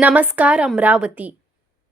नमस्कार अमरावती।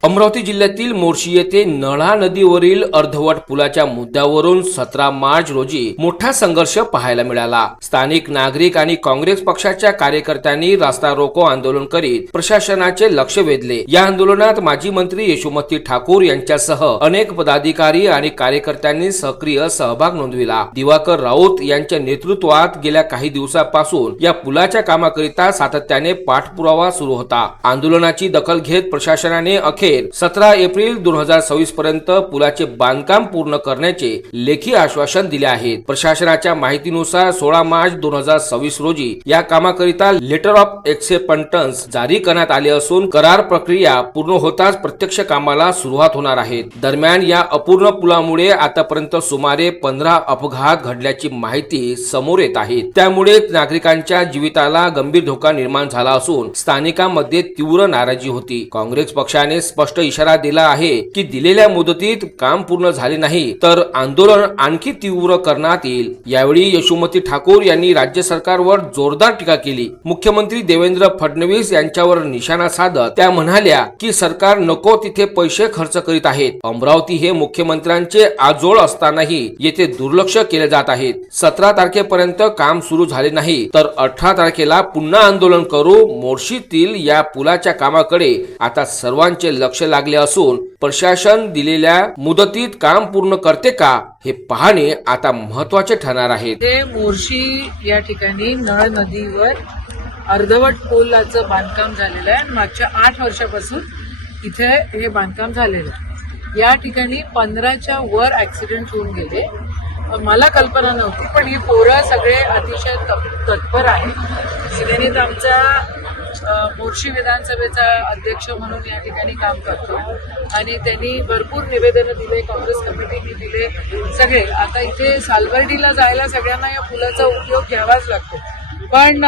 अमरावती जिल्ह्यातील मोर्शी येथे नळा नदीवरील अर्धवट पुलाच्या मुद्द्यावरून 17 मार्च रोजी मोठा संघर्ष पाहायला मिळाला। स्थानिक नागरिक आणि काँग्रेस पक्षाच्या कार्यकर्त्यांनी रास्ता रोको आंदोलन करीत प्रशासनाचे लक्ष वेधले। या आंदोलनात माजी मंत्री यशोमती ठाकूर यांच्यासह अनेक पदाधिकारी आणि कार्यकर्त्यांनी सक्रिय सहभाग नोंदविला। दिवाकर राऊत यांच्या नेतृत्वात गेल्या काही दिवसांपासून या पुलाच्या कामाकरिता सातत्याने पाठपुरावा सुरू होता। आंदोलनाची दखल घेत प्रशासनाने 17 एप्रिल 2026 पर्यंत पुलाचे बांधकाम पूर्ण करण्याचे लेखी आश्वासन दिले आहे। प्रशासनाच्या माहितीनुसार 16 मार्च 2026 रोजी या कामाकरिता लेटर ऑफ एक्सेप्टन्स जारी करण्यात आले असून करार प्रक्रिया पूर्ण होताच प्रत्यक्ष कामाला सुरुवात होणार आहे। दरम्यान या अपूर्ण पुलामुळे आतापर्यंत सुमारे 15 अपघात घडल्याची माहिती समोर येत आहे। त्यामुळे नागरिकांच्या जीविताला गंभीर धोका निर्माण झाला असून स्थानिकांमध्ये तीव्र नाराजी होती। काँग्रेस पक्षाने स्पष्ट इशारा दिला आहे की दिलेल्या मुदतीत काम पूर्ण झाले नाही तर आंदोलन आणखी तीव्र करण्यात येईल। यावेळी यशोमती ठाकूर यांनी राज्य सरकारवर जोरदार टीका केली। मुख्यमंत्री देवेंद्र फडणवीस यांच्यावर निशाणा साधत त्या म्हणाल्या की सरकार नको तिथे पैसे खर्च करीत आहेत। अमरावती हे मुख्यमंत्र्यांचे आजोळ असतानाही येथे दुर्लक्ष केले जात आहे। 17 तारखेपर्यंत काम सुरू झाले नाही तर 18 तारखेला पुन्हा आंदोलन करू। मोर्शीतील या पुलाच्या कामाकडे आता सर्वांचे लक्ष लागले असून प्रशासन दिलेल्या मुदतीत काम पूर्ण करते का हे पाहणे आता महत्त्वाचे ठरणार आहे। मोर्शी या ठिकाणी नळ नदीवर अर्धवट पुलाचं बांधकाम झालेलं आहे। मागच्या 8 वर्षापासून इथे हे बांधकाम झालेलं आहे। या ठिकाणी 15च्या वर ऍक्सिडेंट होऊन गेले। मला कल्पना नव्हती, पण ही पोरं सगळे अतिशय तत्पर आहेत। शिवसेनेत आमचा मोर्शी विधानसभेचा अध्यक्ष म्हणून या ठिकाणी काम करतो आणि त्यांनी भरपूर निवेदन दिले, काँग्रेस कमिटीने दिले सगळे। आता इथे सालबर्डीला जायला सगळ्यांना या पुलाचा उपयोग घ्यावाच लागतो, पण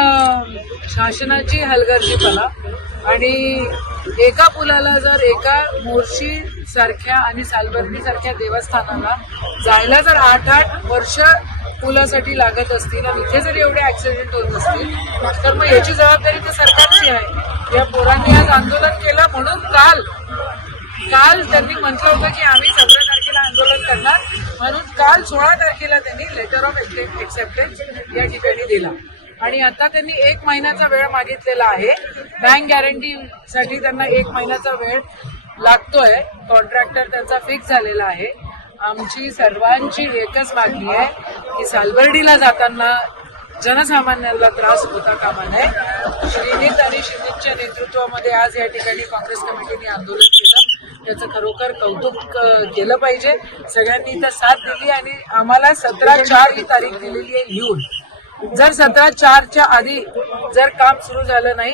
शासनाची हलगर्जीपणा आणि एका पुलाला जर एका मोर्शी सारख्या आणि सालबर्डी सारख्या देवस्थानाला जायला जर 8 वर्ष पुलासाठी लागत असतील आणि इथे जर एवढे ऍक्सिडेंट होत असतील तर मग याची जबाबदारी तर सरकारची आहे। या पोरांनी आज आंदोलन केलं म्हणून काल त्यांनी म्हटलं होतं की आम्ही 17 तारखेला आंदोलन करणार, म्हणून काल 16 तारखेला त्यांनी लेटर ऑफ एक्सेप्टन्स या ठिकाणी दिला आणि आता त्यांनी 1 महिन्याचा वेळ मागितलेला आहे। बँक गॅरंटीसाठी त्यांना 1 महिन्याचा वेळ लागतोय। कॉन्ट्रॅक्टर त्यांचा फिक्स झालेला आहे। आमची सर्वांची एकच मागणी आहे की सालबर्डीला जाताना जनसामान्यांना त्रास होता कामा नये। श्रीनीत आणि श्रीनीतच्या नेतृत्वामध्ये आज या ठिकाणी काँग्रेस कमिटीने आंदोलन केलं, त्याचं खरोखर कौतुक केलं पाहिजे। सगळ्यांनी इथं साथ दिली आणि आम्हाला 17/4 ही तारीख दिलेली आहे लिहून। जर 17/4च्या आधी जर काम सुरू झालं नाही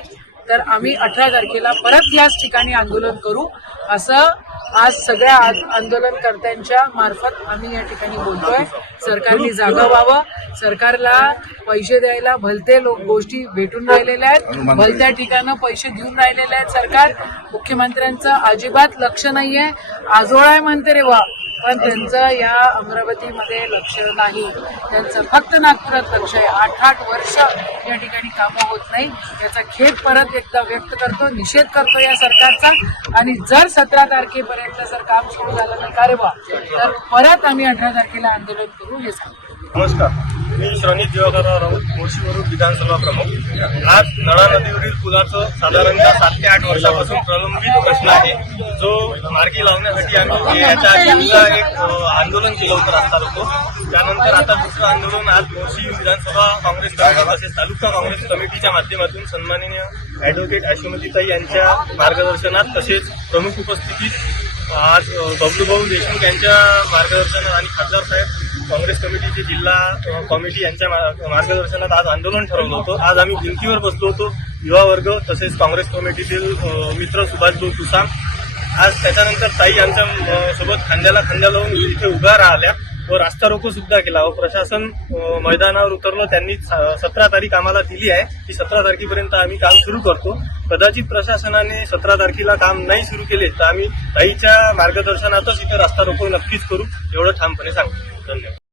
तर आम्ही 18 तारखेला परत याच ठिकाणी आंदोलन करू, असं आज सगळ्या आंदोलनकर्त्यांच्या मार्फत आम्ही या ठिकाणी बोलतोय। सरकारने जागा व्हावं, सरकारला पैसे द्यायला भलते लोक गोष्टी भेटून राहिलेल्या आहेत, भलत्या ठिकाणं पैसे देऊन राहिलेले आहेत सरकार। मुख्यमंत्र्यांचं अजिबात लक्ष नाहीये। आजोळा आहे म्हणते रे वा, पण त्यांचं या अमरावतीमध्ये लक्ष नाही, त्यांचं फक्त नागपुरात लक्ष आहे। 8 वर्ष या ठिकाणी कामं होत नाही, याचा खेद परत एकदा व्यक्त करतो, निषेध करतो या सरकारचा। आणि जर 17 तारखेपर्यंत जर काम सुरू झालं नाही का रे बा, तर परत आम्ही 18 तारखेला आंदोलन करू हे सांगतो। नमस्कार, मी श्रीनीत दिवाकर राऊत, मोर्शीवरून विधानसभा प्रमुख। आज नळा नदीवरील पुलाचं साधारणतः 7 ते 8 वर्षापासून प्रलंबित प्रश्न आहे, जो मार्गी लावण्यासाठी आम्ही याच्या आधी एक आंदोलन केलं होतं रास्ता रोको। त्यानंतर आता दुसरं आंदोलन आज मोर्शी विधानसभा काँग्रेस कमिटी तसेच तालुका काँग्रेस कमिटीच्या माध्यमातून सन्माननीय ॲडव्होकेट यशोमतीताई यांच्या मार्गदर्शनात तसेच प्रमुख उपस्थितीत आज बबलूभाऊ देशमुख यांच्या मार्गदर्शनात आणि खासदार साहेब काँग्रेस कमिटीचे जिल्हा कमिटी यांच्या मार्गदर्शनात आज आंदोलन ठरवलं होतं। आज आम्ही भिंतीवर बसलो होतो, युवा वर्ग तसेच काँग्रेस कमिटीतील मित्र सुभाषभाऊ तुसाम। आज त्याच्यानंतर ताई आमच्या सोबत खांद्याला खांद्या लावून इथे उभ्या राहिल्या व रास्ता रोको सुद्धा केला व प्रशासन मैदानावर उतरलं। त्यांनी 17 तारीख आम्हाला दिली आहे की 17 तारखेपर्यंत आम्ही काम सुरू करतो। कदाचित प्रशासनाने 17 तारखेला काम नाही सुरू केले तर आम्ही ताईच्या मार्गदर्शनातच इथे रास्ता रोको नक्कीच करू, एवढं ठामपणे सांगतो। धन्यवाद।